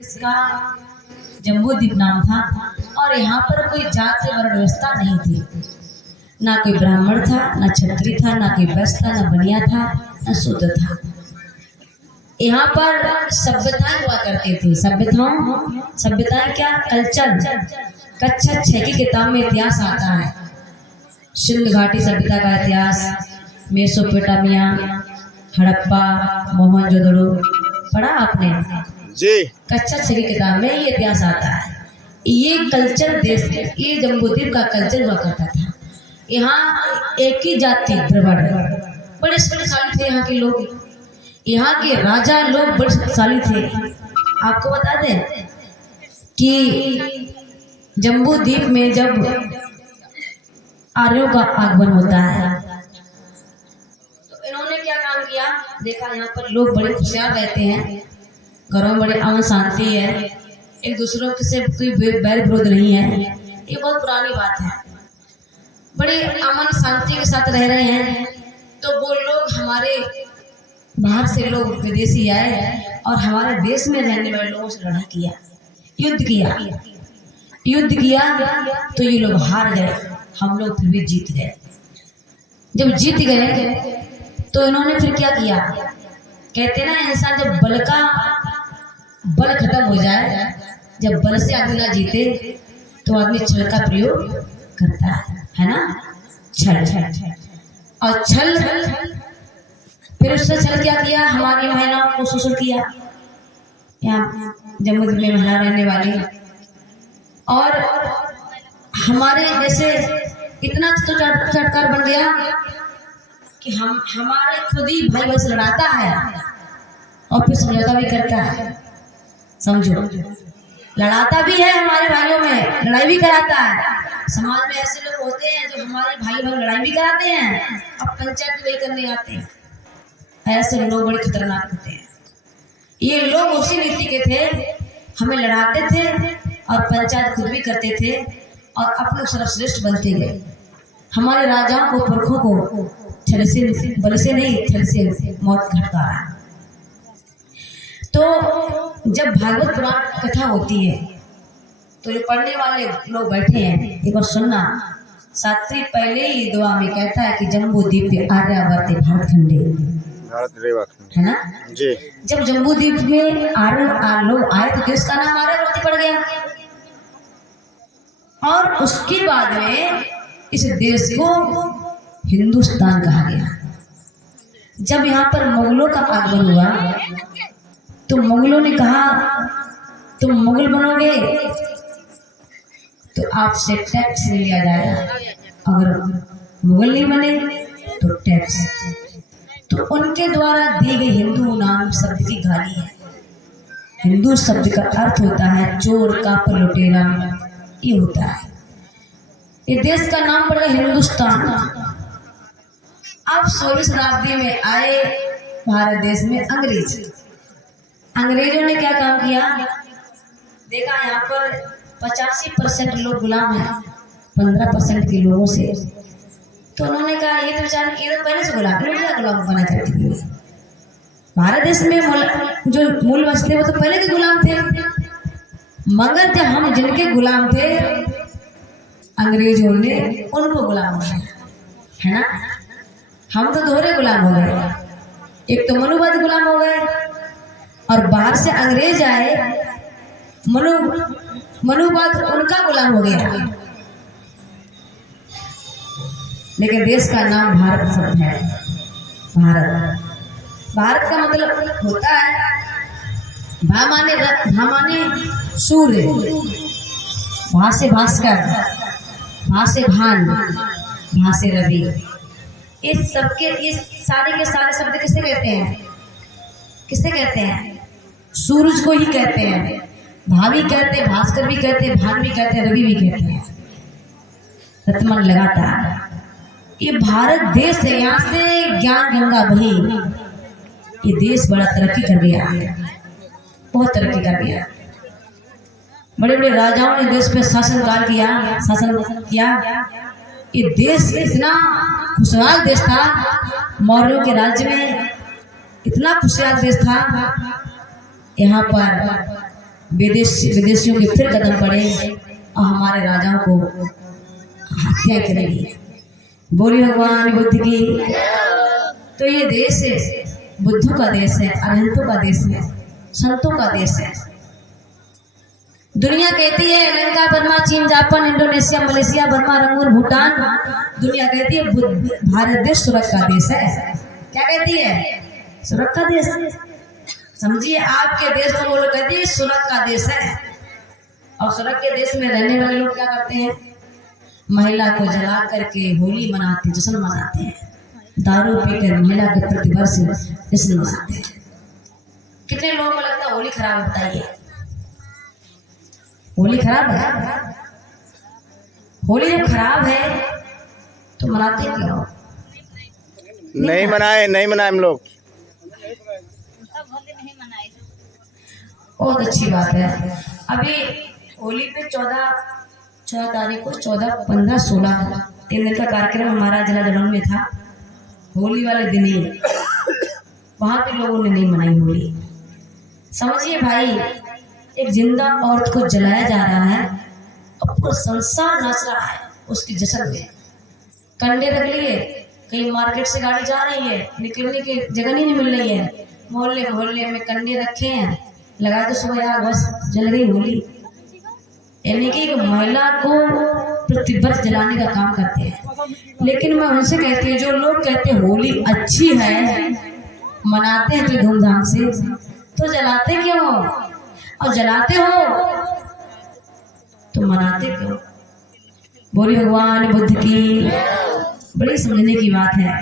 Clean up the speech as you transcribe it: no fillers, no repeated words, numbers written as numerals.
इसका जम्बूद्वीप नाम था और यहाँ पर कोई जाति वर्ण व्यवस्था नहीं थी। ना कोई ब्राह्मण था, ना क्षत्रिय था, ना कोई वैश्य था, ना बनिया था, ना शूद्र था। यहाँ पर सभ्यताएं हुआ करती थी। सभ्यताएं क्या? कल्चर। कक्षा 6 की किताब में इतिहास आता है। सिंध घाटी सभ्यता का इतिहास, मेसोपोटामिया, हड़प्पा, मोहनजोदड़ो पढ़ा आपने जी। कक्षा 6 की किताब में ये इतिहास आता है। ये कल्चर देश, ये जम्बूद्वीप का कल्चर हुआ करता था। यहाँ एक ही जाति द्रविड़, बड़े शक्तिशाली थे यहाँ के लोग। यहाँ के राजा लोग बड़े शक्तिशाली थे। आपको बता दें कि जम्बूद्वीप में जब आर्यों का आगमन होता है तो इन्होंने क्या काम किया? देखा यहाँ पर लोग बड़े खुशहाल रहते हैं, घरों में बड़े अमन शांति है, एक दूसरों से कोई बैर विरोध नहीं है। ये बहुत पुरानी बात है। बड़े अमन शांति के साथ रह रहे हैं। तो वो लोग हमारे बाहर से लोग विदेशी आए और हमारे देश में रहने वाले लोगों से लड़ाई किया, युद्ध किया तो ये लोग हार गए, हम लोग फिर भी जीत गए। जब जीत गए तो इन्होंने फिर क्या किया? कहते ना, इंसान जब बल खत्म हो जाए, जब बल से आदमी ना जीते तो आदमी छल का प्रयोग करता है ना? छल। और छल, फिर उससे छल क्या किया? हमारी महिलाओं को शोषण किया। यहाँ जम्मूद्वीप में महिला रहने वाली, और हमारे जैसे इतना तो चटकार बन गया कि हमारे खुद ही भाई भाई से लड़ाता है और फिर समझौता भी करता है। समझो, लड़ाता भी है, हमारे भाइयों में लड़ाई भी कराता है। समाज में ऐसे लोग होते हैं जो हमारे भाई लड़ाई भी कराते हैं, अब पंचायत वही करने आते हैं। ऐसे लोग बड़े खतरनाक होते हैं। ये लोग उसी नीति के थे, हमें लड़ाते थे और पंचायत खुद भी करते थे और अपने सर्वश्रेष्ठ बनते गए। हमारे राजाओं को, पुरखों को छल से नहीं, छल से मौत घटता है। तो जब भागवत पुराण कथा होती है तो ये पढ़ने वाले लोग बैठे हैं, एक बार सुनना। शास्त्री पहले ही दुआ में कहता है कि जम्बूद्वीप आर्यावर्त भारतखंडे, है ना जी। जब जम्बूद्वीप में आर्य लोग आए तो देश का नाम आर्यावर्त पड़ गया। और उसके बाद में इस देश को हिंदुस्तान कहा गया। जब यहाँ पर मुगलों का आगमन हुआ तो मुगलों ने कहा, तुम मुगल बनोगे तो आपसे टैक्स लिया जाएगा, अगर मुगल नहीं बने तो टैक्स। तो उनके द्वारा दी गई हिंदू नाम शब्द की गाली है। हिंदू शब्द का अर्थ होता है चोर, कापर, लुटेरा, ये होता है। ये देश का नाम पड़ गया हिंदुस्तान। अब 16वीं शताब्दी में आए भारत देश में अंग्रेजों ने क्या काम किया? देखा यहाँ पर 85% लोग गुलाम हैं 15% के लोगों से। तो उन्होंने कहा ये तो पहले से गुलाम बना करती थी। भारत देश में जो मूल बसते वो तो पहले के गुलाम थे, मगर जब हम जिनके गुलाम थे अंग्रेजों ने उनको गुलाम बनाया, है ना? हम तो दोहरे गुलाम हो गए, एक तो मनुवादी गुलाम हो गए और बाहर से अंग्रेज आए, मनुवाद उनका गुलाम हो गया। लेकिन देश का नाम भारत शब्द है। भारत का मतलब होता है भा माने सूर्य, भा से भास्कर, भा से भान, भा से रवि। इस सारे के सारे शब्द किसे कहते हैं? सूरज को ही कहते हैं। भा भी कहते हैं, भास्कर भी कहते हैं, भान भी कहते हैं, रवि भी कहते हैं। रत्मन लगाता है। ये भारत देश है, यहाँ से ज्ञान गंगा बही। ये देश बड़ा तरक्की कर गया, बहुत तरक्की कर गया। बड़े बड़े राजाओं ने देश पे शासन किया। ये देश इतना खुशहाल देश था, मौर्यों के राज्य में इतना खुशहाल देश था। यहाँ पर विदेशियों के फिर कदम पड़े और हमारे राजाओं को हत्या करेंगे। बोली भगवान बुद्ध की। तो ये देश बुद्धों का देश है, अरहंतों का देश है, संतों का देश है। दुनिया कहती है लंका, बर्मा, चीन, Japan, Indonesia, Malaysia, Burma, Rangoon, Bhutan, दुनिया कहती है भारत देश स्वर्ग का देश है। क्या कहती है? स्वर्ग का देश। समझिए, आपके देश को वो लोग कहते हैं स्वर्ग का देश है। और स्वर्ग के देश में रहने वाले लोग क्या करते हैं? महिला को जला करके होली मनाते, जश्न मनाते हैं, दारू पीकर महिला के प्रति वर्ष जश्न मनाते हैं। कितने लोगों को लगता है होली खराब है? बताइए, होली खराब है? होली जब खराब है तो मनाते क्यों? नहीं मनाए हम लोग। बहुत अच्छी बात है। अभी होली पे 14 तारीख को 14, 15, 16 3 दिन का कार्यक्रम हमारा जिला जलौन में था। होली वाले दिन ही वहां के लोगों ने नहीं मनाई होली। समझिए भाई, एक जिंदा औरत को जलाया जा रहा है और पूरा संसार नाच रहा है उसकी जश्न में। कंडे रख लिए, कहीं मार्केट से गाड़ी जा रही है, निकलने की जगह नहीं मिल रही है, मोहल्ले में कंडे रखे हैं, लगाए तो सुबह यार बस जल गई होली। यानी कि महिला को प्रतिवर्ष जलाने का काम करते हैं। लेकिन मैं उनसे कहती हूँ, जो लोग कहते हैं होली अच्छी है, मनाते हैं तो धूमधाम से, तो जलाते क्यों? और जलाते हो तो मनाते क्यों? बोली भगवान बुद्ध की। बड़ी समझने की बात है।